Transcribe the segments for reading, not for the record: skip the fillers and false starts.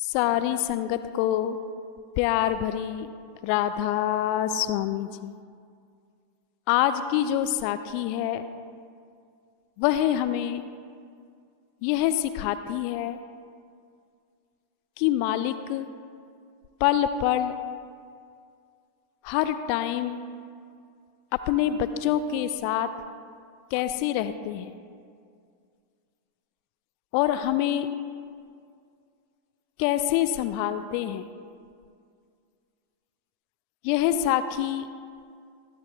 सारी संगत को प्यार भरी राधा स्वामी जी। आज की जो साखी है वह हमें यह सिखाती है कि मालिक पल पल हर टाइम अपने बच्चों के साथ कैसे रहते हैं और हमें कैसे संभालते हैं। यह साखी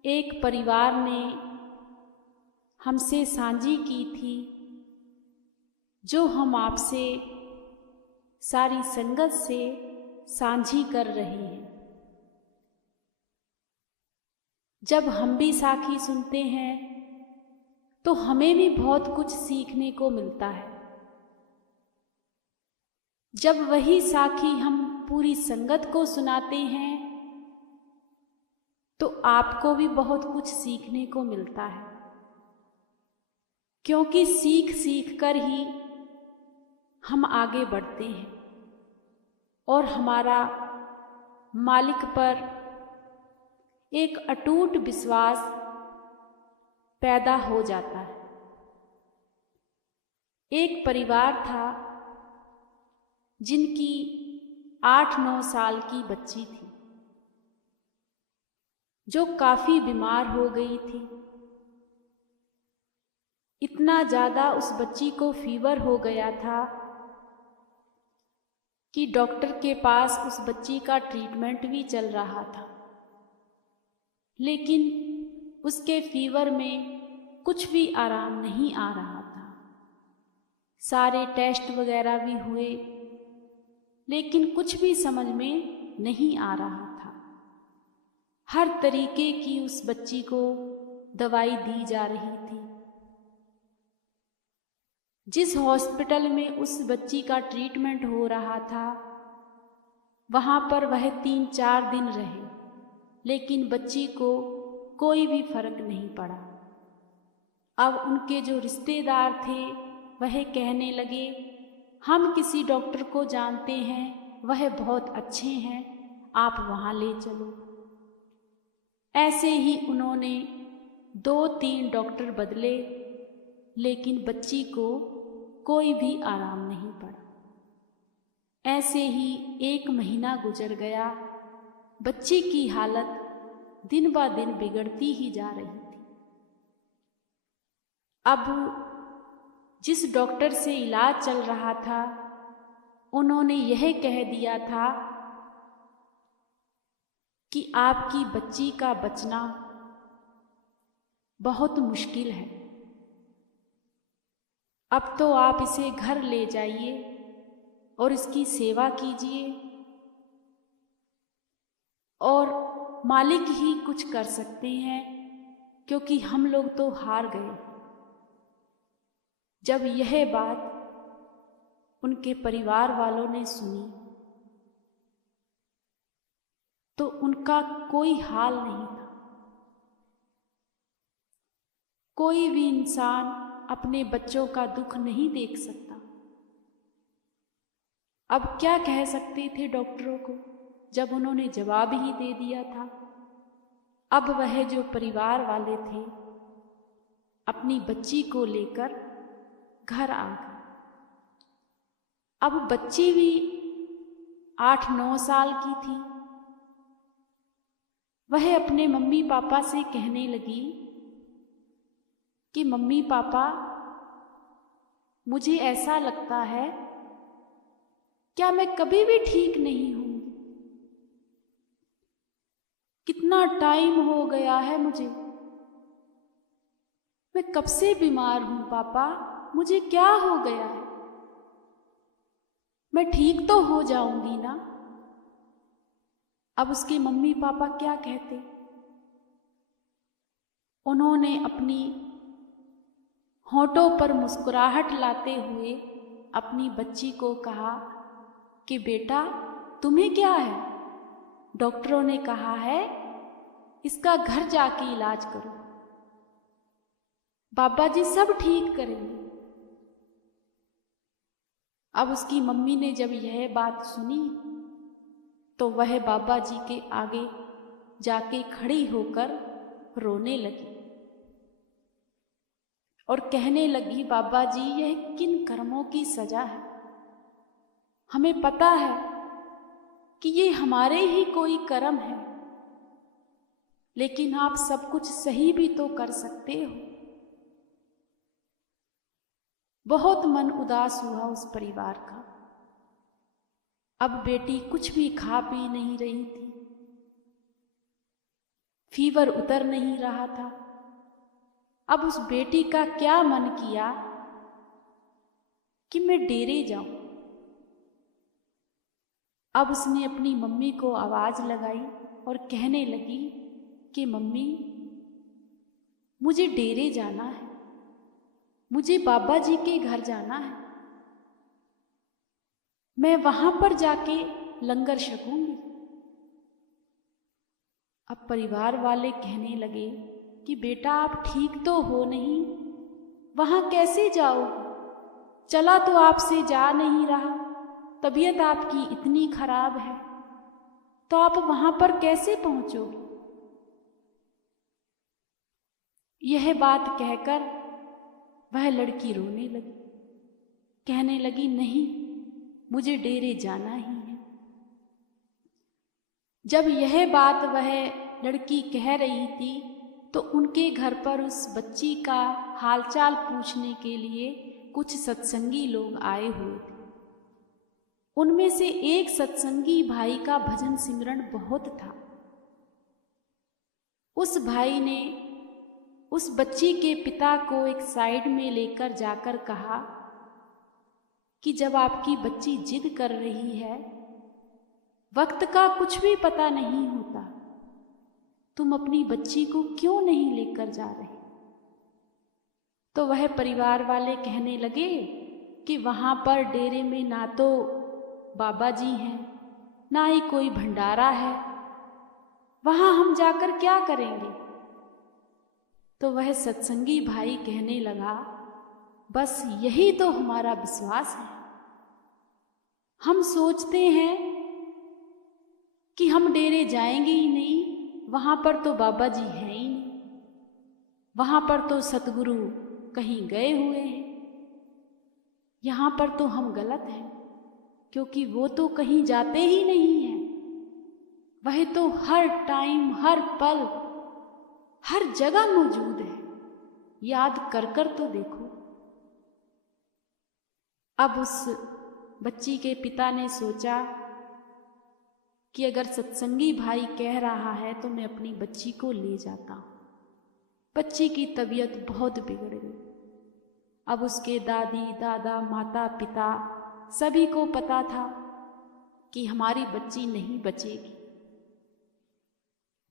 एक परिवार ने हमसे साझी की थी, जो हम आपसे सारी संगत से साझी कर रहे हैं। जब हम भी साखी सुनते हैं तो हमें भी बहुत कुछ सीखने को मिलता है। जब वही साखी हम पूरी संगत को सुनाते हैं तो आपको भी बहुत कुछ सीखने को मिलता है, क्योंकि सीख सीख कर ही हम आगे बढ़ते हैं और हमारा मालिक पर एक अटूट विश्वास पैदा हो जाता है। एक परिवार था जिनकी 8-9 साल की बच्ची थी, जो काफी बीमार हो गई थी। इतना ज़्यादा उस बच्ची को फीवर हो गया था कि डॉक्टर के पास उस बच्ची का ट्रीटमेंट भी चल रहा था, लेकिन उसके फीवर में कुछ भी आराम नहीं आ रहा था। सारे टेस्ट वगैरह भी हुए, लेकिन कुछ भी समझ में नहीं आ रहा था। हर तरीके की उस बच्ची को दवाई दी जा रही थी। जिस हॉस्पिटल में उस बच्ची का ट्रीटमेंट हो रहा था वहाँ पर वह 3-4 दिन रहे, लेकिन बच्ची को कोई भी फर्क नहीं पड़ा। अब उनके जो रिश्तेदार थे वह कहने लगे, हम किसी डॉक्टर को जानते हैं, वह बहुत अच्छे हैं, आप वहाँ ले चलो। ऐसे ही उन्होंने 2-3 डॉक्टर बदले, लेकिन बच्ची को कोई भी आराम नहीं पड़ा। ऐसे ही 1 महीना गुजर गया। बच्ची की हालत दिन ब दिन बिगड़ती ही जा रही थी। अब जिस डॉक्टर से इलाज चल रहा था उन्होंने यह कह दिया था कि आपकी बच्ची का बचना बहुत मुश्किल है। अब तो आप इसे घर ले जाइए और इसकी सेवा कीजिए, और मालिक ही कुछ कर सकते हैं, क्योंकि हम लोग तो हार गए। जब यह बात उनके परिवार वालों ने सुनी तो उनका कोई हाल नहीं था। कोई भी इंसान अपने बच्चों का दुख नहीं देख सकता। अब क्या कह सकते थे डॉक्टरों को, जब उन्होंने जवाब ही दे दिया था। अब वह जो परिवार वाले थे अपनी बच्ची को लेकर घर आ गए। अब बच्ची भी 8-9 साल की थी। वह अपने मम्मी पापा से कहने लगी कि मम्मी पापा, मुझे ऐसा लगता है क्या मैं कभी भी ठीक नहीं हूं। कितना टाइम हो गया है मुझे, मैं कब से बीमार हूं पापा, मुझे क्या हो गया है, मैं ठीक तो हो जाऊंगी ना। अब उसके मम्मी पापा क्या कहते, उन्होंने अपनी होठों पर मुस्कुराहट लाते हुए अपनी बच्ची को कहा कि बेटा तुम्हें क्या है, डॉक्टरों ने कहा है इसका घर जाके इलाज करो, बाबा जी सब ठीक करेंगे। अब उसकी मम्मी ने जब यह बात सुनी तो वह बाबा जी के आगे जाके खड़ी होकर रोने लगी और कहने लगी, बाबा जी यह किन कर्मों की सजा है। हमें पता है कि ये हमारे ही कोई कर्म है, लेकिन आप सब कुछ सही भी तो कर सकते हो। बहुत मन उदास हुआ उस परिवार का। अब बेटी कुछ भी खा पी नहीं रही थी, फीवर उतर नहीं रहा था। अब उस बेटी का क्या मन किया कि मैं डेरे जाऊं। अब उसने अपनी मम्मी को आवाज लगाई और कहने लगी कि मम्मी मुझे डेरे जाना है, मुझे बाबा जी के घर जाना है, मैं वहां पर जाके लंगर छकूंगी। अब परिवार वाले कहने लगे कि बेटा आप ठीक तो हो नहीं, वहां कैसे जाओगे, चला तो आपसे जा नहीं रहा, तबीयत आपकी इतनी खराब है तो आप वहां पर कैसे पहुंचोगे। यह बात कहकर वह लड़की रोने लगी, कहने लगी नहीं मुझे डेरे जाना ही है। जब यह बात वह लड़की कह रही थी तो उनके घर पर उस बच्ची का हालचाल पूछने के लिए कुछ सत्संगी लोग आए हुए थे। उनमें से एक सत्संगी भाई का भजन सिमरन बहुत था। उस भाई ने उस बच्ची के पिता को एक साइड में लेकर जाकर कहा कि जब आपकी बच्ची जिद कर रही है, वक्त का कुछ भी पता नहीं होता, तुम अपनी बच्ची को क्यों नहीं लेकर जा रहे। तो वह परिवार वाले कहने लगे कि वहां पर डेरे में ना तो बाबा जी हैं, ना ही कोई भंडारा है, वहां हम जाकर क्या करेंगे। तो वह सत्संगी भाई कहने लगा, बस यही तो हमारा विश्वास है। हम सोचते हैं कि हम डेरे जाएंगे ही नहीं, वहां पर तो बाबा जी हैं ही नहीं, वहां पर तो सतगुरु कहीं गए हुए हैं, यहां पर तो हम गलत हैं, क्योंकि वो तो कहीं जाते ही नहीं हैं, वह तो हर टाइम हर पल हर जगह मौजूद है, याद कर कर तो देखो। अब उस बच्ची के पिता ने सोचा कि अगर सत्संगी भाई कह रहा है तो मैं अपनी बच्ची को ले जाता हूं। बच्ची की तबीयत बहुत बिगड़ गई। अब उसके दादी दादा माता पिता सभी को पता था कि हमारी बच्ची नहीं बचेगी।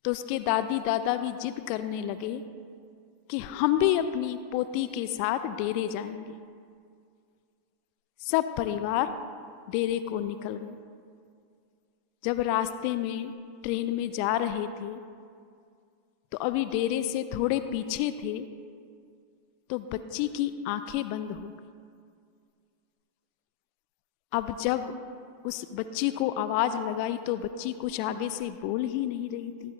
तो उसके दादी दादा भी जिद करने लगे कि हम भी अपनी पोती के साथ डेरे जाएंगे। सब परिवार डेरे को निकल गए। जब रास्ते में ट्रेन में जा रहे थे तो अभी डेरे से थोड़े पीछे थे तो बच्ची की आंखें बंद हो गई। अब जब उस बच्ची को आवाज लगाई तो बच्ची कुछ आगे से बोल ही नहीं रही थी।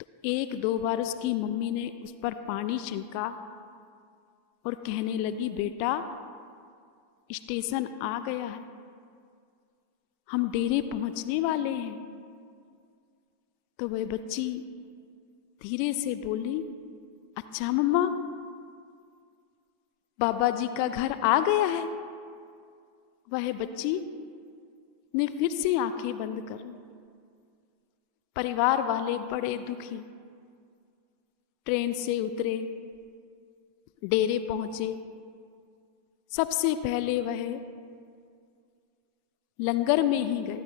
तो एक दो बार उसकी मम्मी ने उस पर पानी छिड़का और कहने लगी, बेटा स्टेशन आ गया है, हम डेरे पहुंचने वाले हैं। तो वह बच्ची धीरे से बोली, अच्छा मम्मा, बाबा जी का घर आ गया है। वह बच्ची ने फिर से आंखें बंद कर। परिवार वाले बड़े दुखी ट्रेन से उतरे, डेरे पहुंचे। सबसे पहले वह लंगर में ही गए,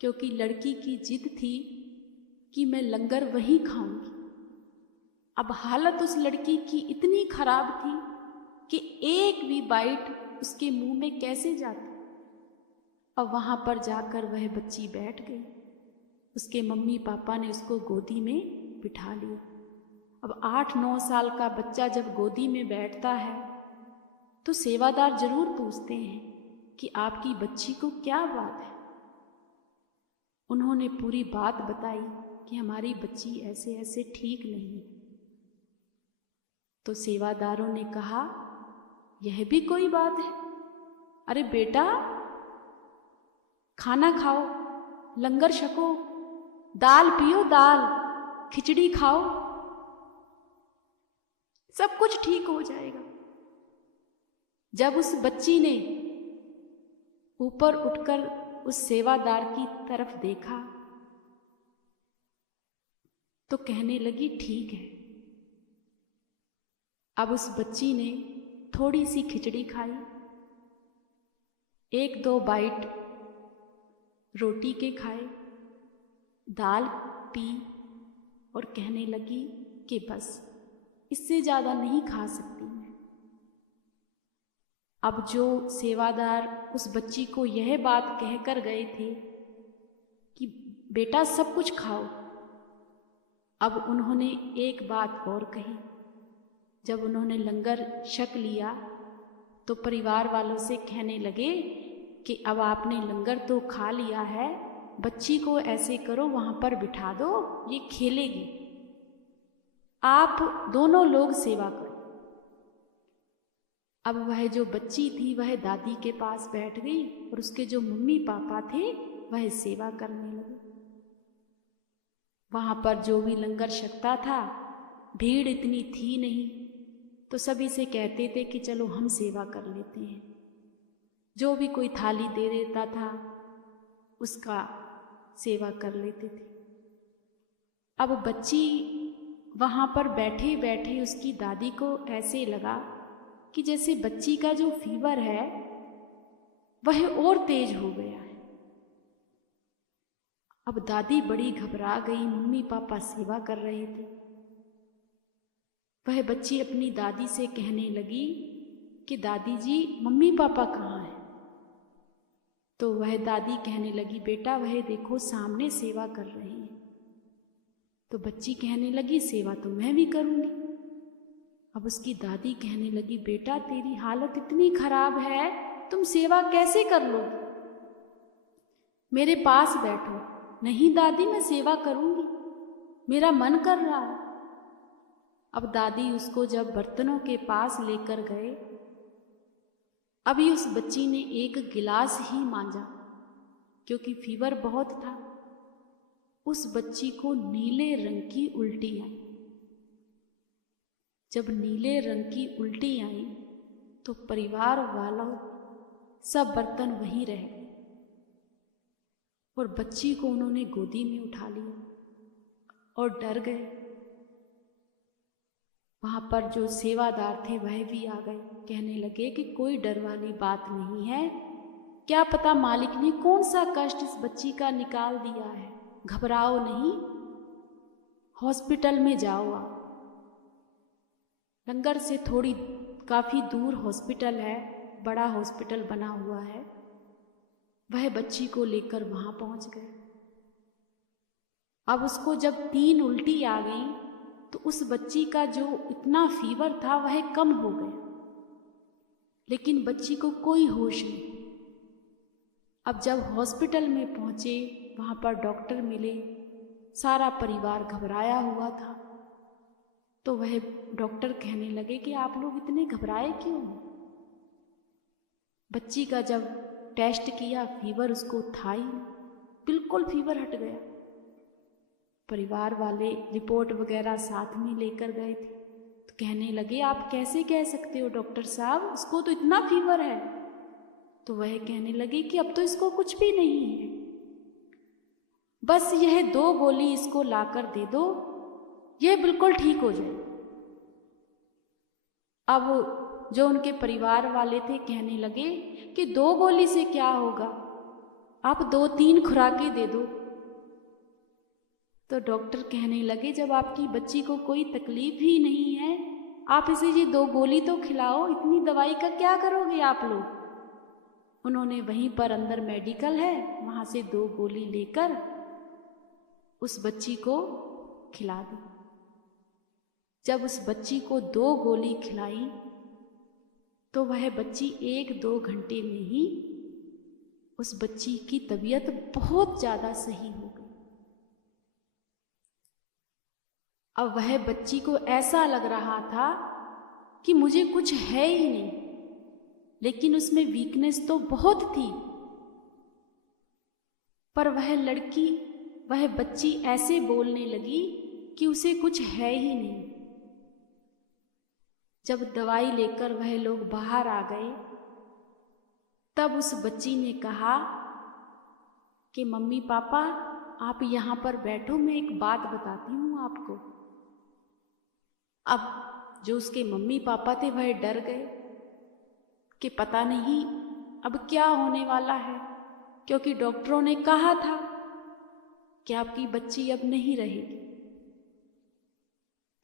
क्योंकि लड़की की जिद थी कि मैं लंगर वहीं खाऊंगी। अब हालत उस लड़की की इतनी खराब थी कि एक भी बाइट उसके मुंह में कैसे जाती। अब वहां पर जाकर वह बच्ची बैठ गई। उसके मम्मी पापा ने उसको गोदी में बिठा लिया। अब 8-9 साल का बच्चा जब गोदी में बैठता है तो सेवादार जरूर पूछते हैं कि आपकी बच्ची को क्या बात है। उन्होंने पूरी बात बताई कि हमारी बच्ची ऐसे ऐसे ठीक नहीं। तो सेवादारों ने कहा, यह भी कोई बात है? अरे बेटा, खाना खाओ, लंगर छको, दाल पियो, दाल खिचड़ी खाओ, सब कुछ ठीक हो जाएगा। जब उस बच्ची ने ऊपर उठकर उस सेवादार की तरफ देखा तो कहने लगी, ठीक है। अब उस बच्ची ने थोड़ी सी खिचड़ी खाई, 1-2 बाइट रोटी के खाए, दाल पी और कहने लगी कि बस इससे ज़्यादा नहीं खा सकती मैं। अब जो सेवादार उस बच्ची को यह बात कहकर गए थे कि बेटा सब कुछ खाओ, अब उन्होंने एक बात और कही। जब उन्होंने लंगर छक लिया तो परिवार वालों से कहने लगे कि अब आपने लंगर तो खा लिया है, बच्ची को ऐसे करो वहाँ पर बिठा दो, ये खेलेगी, आप दोनों लोग सेवा करो। अब वह जो बच्ची थी वह दादी के पास बैठ गई और उसके जो मम्मी पापा थे वह सेवा करने लगे। वहाँ पर जो भी लंगर छकता था, भीड़ इतनी थी नहीं, तो सभी से कहते थे कि चलो हम सेवा कर लेते हैं। जो भी कोई थाली दे देता था उसका सेवा कर लेते थे। अब बच्ची वहाँ पर बैठे बैठे उसकी दादी को ऐसे लगा कि जैसे बच्ची का जो फीवर है वह और तेज हो गया है। अब दादी बड़ी घबरा गई, मम्मी पापा सेवा कर रहे थे। वह बच्ची अपनी दादी से कहने लगी कि दादी जी, मम्मी पापा कहाँ हैं? तो वह दादी कहने लगी, बेटा वह देखो सामने सेवा कर रहे हैं। तो बच्ची कहने लगी, सेवा तो मैं भी करूँगी। अब उसकी दादी कहने लगी, बेटा तेरी हालत इतनी खराब है, तुम सेवा कैसे कर लोगी? मेरे पास बैठो। नहीं दादी, मैं सेवा करूँगी, मेरा मन कर रहा है। अब दादी उसको जब बर्तनों के पास लेकर गए, अभी उस बच्ची ने 1 गिलास ही मांजा क्योंकि फीवर बहुत था। उस बच्ची को नीले रंग की उल्टी आई। जब नीले रंग की उल्टी आई तो परिवार वालों सब बर्तन वहीं रह गए और बच्ची को उन्होंने गोदी में उठा लिया और डर गए। वहाँ पर जो सेवादार थे वह भी आ गए, कहने लगे कि कोई डर वाली बात नहीं है, क्या पता मालिक ने कौन सा कष्ट इस बच्ची का निकाल दिया है, घबराओ नहीं, हॉस्पिटल में जाओ आप। लंगर से काफ़ी दूर हॉस्पिटल है, बड़ा हॉस्पिटल बना हुआ है। वह बच्ची को लेकर वहाँ पहुँच गए। अब उसको जब 3 उल्टी आ गई तो उस बच्ची का जो इतना फीवर था वह कम हो गया, लेकिन बच्ची को कोई होश नहीं। अब जब हॉस्पिटल में पहुँचे, वहाँ पर डॉक्टर मिले, सारा परिवार घबराया हुआ था। तो वह डॉक्टर कहने लगे कि आप लोग इतने घबराए क्यों? बच्ची का जब टेस्ट किया, फीवर उसको था ही, बिल्कुल फीवर हट गया। परिवार वाले रिपोर्ट वगैरह साथ में लेकर गए थे तो कहने लगे, आप कैसे कह सकते हो डॉक्टर साहब, उसको तो इतना फीवर है। तो वह कहने लगे कि अब तो इसको कुछ भी नहीं है, बस यह 2 गोली इसको लाकर दे दो, यह बिल्कुल ठीक हो जाए। अब जो उनके परिवार वाले थे कहने लगे कि 2 गोली से क्या होगा, आप 2-3 खुराकें दे दो। तो डॉक्टर कहने लगे, जब आपकी बच्ची को कोई तकलीफ ही नहीं है, आप इसे ये 2 गोली तो खिलाओ, इतनी दवाई का क्या करोगे आप लोग? उन्होंने वहीं पर अंदर मेडिकल है, वहाँ से 2 गोली लेकर उस बच्ची को खिला दी। जब उस बच्ची को 2 गोली खिलाई तो वह बच्ची 1-2 घंटे में ही उस बच्ची की तबीयत बहुत ज़्यादा सही हो गई। अब वह बच्ची को ऐसा लग रहा था कि मुझे कुछ है ही नहीं, लेकिन उसमें वीकनेस तो बहुत थी। पर वह बच्ची ऐसे बोलने लगी कि उसे कुछ है ही नहीं। जब दवाई लेकर वह लोग बाहर आ गए, तब उस बच्ची ने कहा कि मम्मी पापा आप यहाँ पर बैठो, मैं एक बात बताती हूँ आपको। अब जो उसके मम्मी पापा थे वह डर गए कि पता नहीं अब क्या होने वाला है, क्योंकि डॉक्टरों ने कहा था कि आपकी बच्ची अब नहीं रहेगी।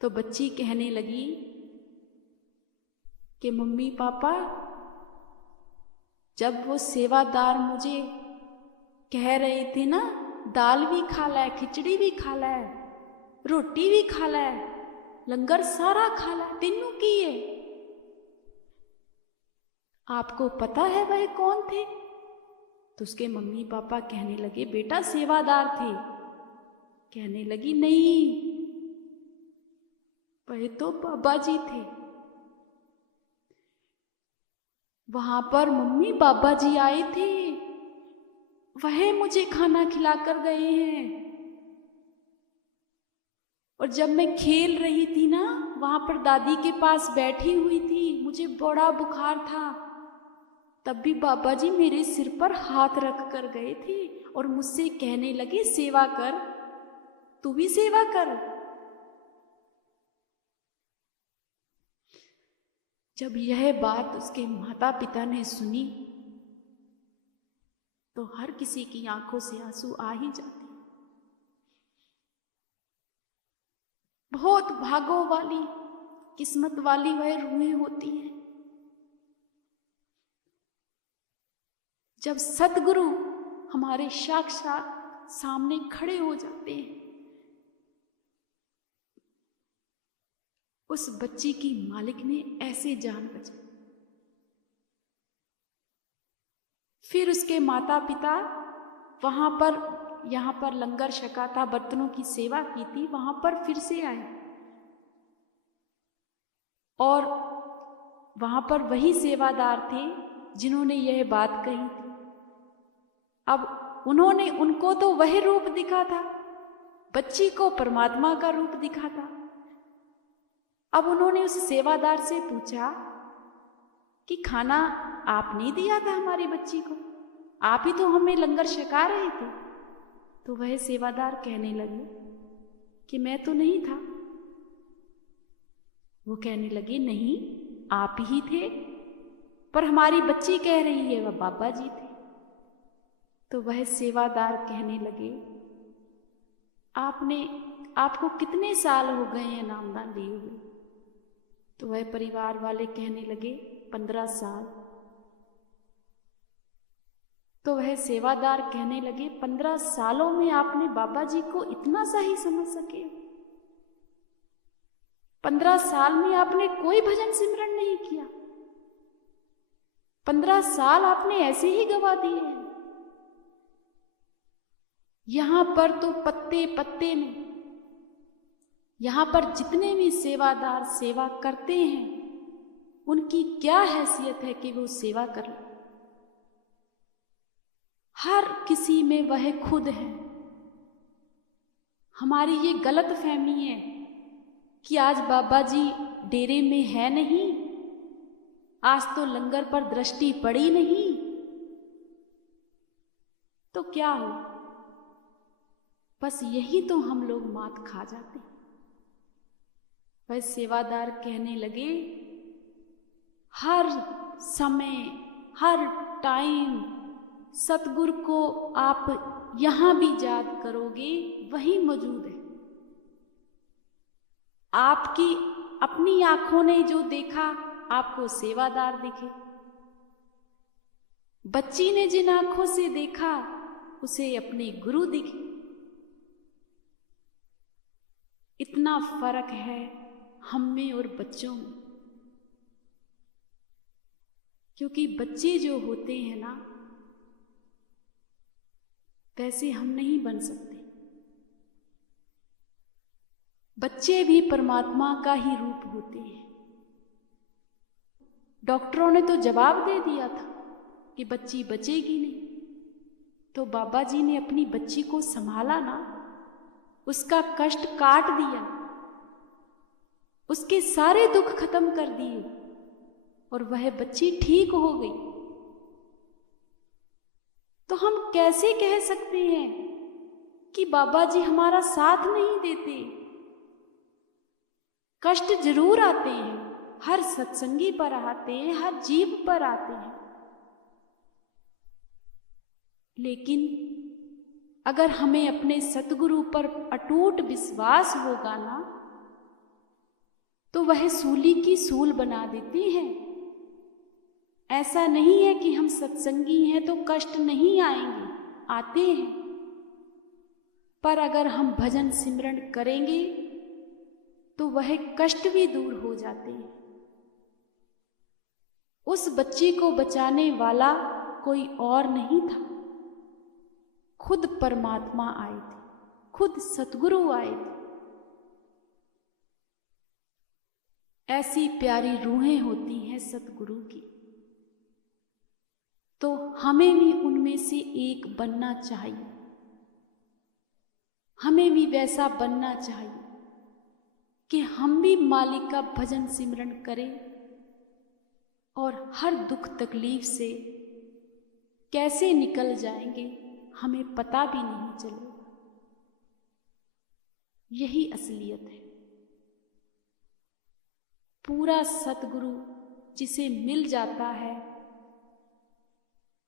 तो बच्ची कहने लगी कि मम्मी पापा, जब वो सेवादार मुझे कह रहे थे ना, दाल भी खा लै, खिचड़ी भी खा लै, रोटी भी खा लै, लंगर सारा खा लै, तीनों किए, आपको पता है वह कौन थे? तो उसके मम्मी पापा कहने लगे बेटा सेवादार थे। कहने लगी नहीं, वह तो बाबा जी थे। वहां पर मम्मी बाबा जी आए थे, वह मुझे खाना खिलाकर गए हैं। और जब मैं खेल रही थी ना, वहां पर दादी के पास बैठी हुई थी, मुझे बड़ा बुखार था, तब भी बाबा जी मेरे सिर पर हाथ रख कर गए थे और मुझसे कहने लगे सेवा कर, तू भी सेवा कर। जब यह बात उसके माता पिता ने सुनी तो हर किसी की आंखों से आंसू आ ही जाते। बहुत भागों वाली, किस्मत वाली वह रूहें होती हैं जब सतगुरु हमारे साक्षात सामने खड़े हो जाते हैं। उस बच्ची की मालिक ने ऐसे जान बचाई। फिर उसके माता पिता वहां पर, यहाँ पर लंगर छका था, बर्तनों की सेवा की थी, वहां पर फिर से आए और वहां पर वही सेवादार थे जिन्होंने यह बात कही थी। अब उनको तो वह रूप दिखा था, बच्ची को परमात्मा का रूप दिखा था। अब उन्होंने उस सेवादार से पूछा कि खाना आपने दिया था हमारी बच्ची को, आप ही तो हमें लंगर छका रहे थे। तो वह सेवादार कहने लगे कि मैं तो नहीं था। वो कहने लगे नहीं, आप ही थे, पर हमारी बच्ची कह रही है वह बाबा जी थे। तो वह सेवादार कहने लगे आपको कितने साल हो गए हैं नामदान दिए हुए? तो वह परिवार वाले कहने लगे 15 साल। तो वह सेवादार कहने लगे 15 सालों में आपने बाबा जी को इतना सा ही समझ सके? 15 साल में आपने कोई भजन सिमरन नहीं किया? 15 साल आपने ऐसे ही गवा दिए हैं? यहां पर तो पत्ते पत्ते में, यहां पर जितने भी सेवादार सेवा करते हैं उनकी क्या हैसियत है कि वो सेवा कर ले? हर किसी में वह खुद है। हमारी ये गलत फहमी है कि आज बाबा जी डेरे में है नहीं, आज तो लंगर पर दृष्टि पड़ी नहीं, तो क्या हो? बस यही तो हम लोग मात खा जाते हैं। वह सेवादार कहने लगे हर समय, हर टाइम सतगुरु को आप यहां भी याद करोगे, वही मौजूद है। आपकी अपनी आंखों ने जो देखा आपको सेवादार दिखे, बच्ची ने जिन आंखों से देखा उसे अपने गुरु दिखे। इतना फर्क है हम में और बच्चों में। क्योंकि बच्चे जो होते हैं ना, वैसे हम नहीं बन सकते। बच्चे भी परमात्मा का ही रूप होते हैं। डॉक्टरों ने तो जवाब दे दिया था कि बच्ची बचेगी नहीं, तो बाबा जी ने अपनी बच्ची को संभाला ना, उसका कष्ट काट दिया, उसके सारे दुख खत्म कर दिए और वह बच्ची ठीक हो गई। तो हम कैसे कह सकते हैं कि बाबा जी हमारा साथ नहीं देते? कष्ट जरूर आते हैं, हर सत्संगी पर आते हैं, हर जीव पर आते हैं, लेकिन अगर हमें अपने सतगुरु पर अटूट विश्वास होगा ना, तो वह सूली की सूल बना देती हैं। ऐसा नहीं है कि हम सत्संगी हैं तो कष्ट नहीं आएंगे, आते हैं, पर अगर हम भजन सिमरन करेंगे तो वह कष्ट भी दूर हो जाते हैं। उस बच्ची को बचाने वाला कोई और नहीं था, खुद परमात्मा आए थे, खुद सतगुरु आए थे। ऐसी प्यारी रूहें होती हैं सतगुरु की, तो हमें भी उनमें से एक बनना चाहिए। हमें भी वैसा बनना चाहिए कि हम भी मालिक का भजन सिमरन करें और हर दुख तकलीफ से कैसे निकल जाएंगे हमें पता भी नहीं चलेगा। यही असलियत है। पूरा सतगुरु जिसे मिल जाता है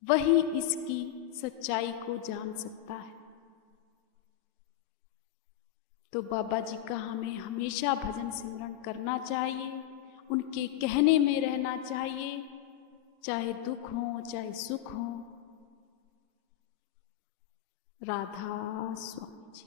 वही इसकी सच्चाई को जान सकता है। तो बाबा जी का हमें हमेशा भजन सिमरन करना चाहिए, उनके कहने में रहना चाहिए, चाहे दुख हो चाहे सुख हो। राधा स्वामी जी।